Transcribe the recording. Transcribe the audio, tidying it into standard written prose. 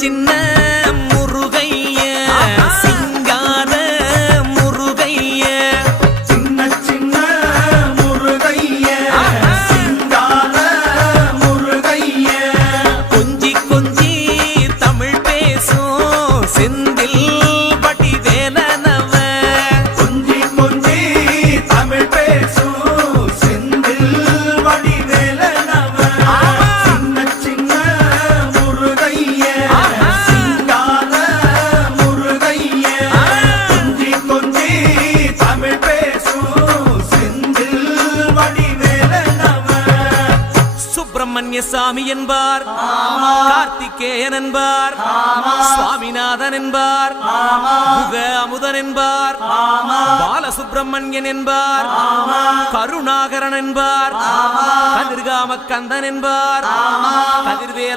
சின்ன முருகைய சிங்கார முருகைய சின்ன சின்ன முருகைய சிங்கார முருகைய கொஞ்சி கொஞ்சி தமிழ் பேசும் செந்தில் வடிவேலனவ கொஞ்சி கொஞ்சி தமிழ் பேசும் செந்தில் வடிவேலனவ சின்ன சின்ன முருகைய சிங்கார முருகைய கொஞ்சி கொஞ்சி தமிழ் பேசும் செந்தில் வடிவேலனவ சுப்பிரமணிய சாமி என்பார், கார்த்திகேயன் என்பார், சுவாமிநாதன் என்பார், முக அமுதன் என்பார், பாலசுப்பிரமணியன் என்பார், கருணாகரன் என்பார், கதிர்காம கந்தன் என்பார், கதிர்வேல